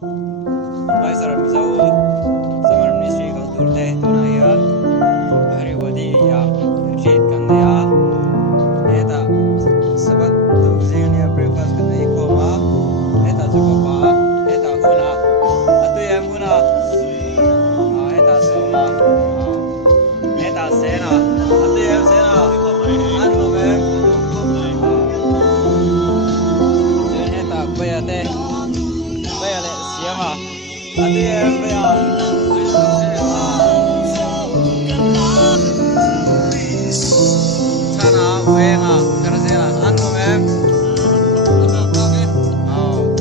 Mai saram zau samar ministry kal turte tuna ya hari wadi ya jet kan ya eta sabat tuzin ya breakfast kan ai koma eta jupa eta huna atu ya huna eta soma eta sena atu ya sena anu mem eta bayate bayale siama atu ya bayal sana wenga kerja anu mem oh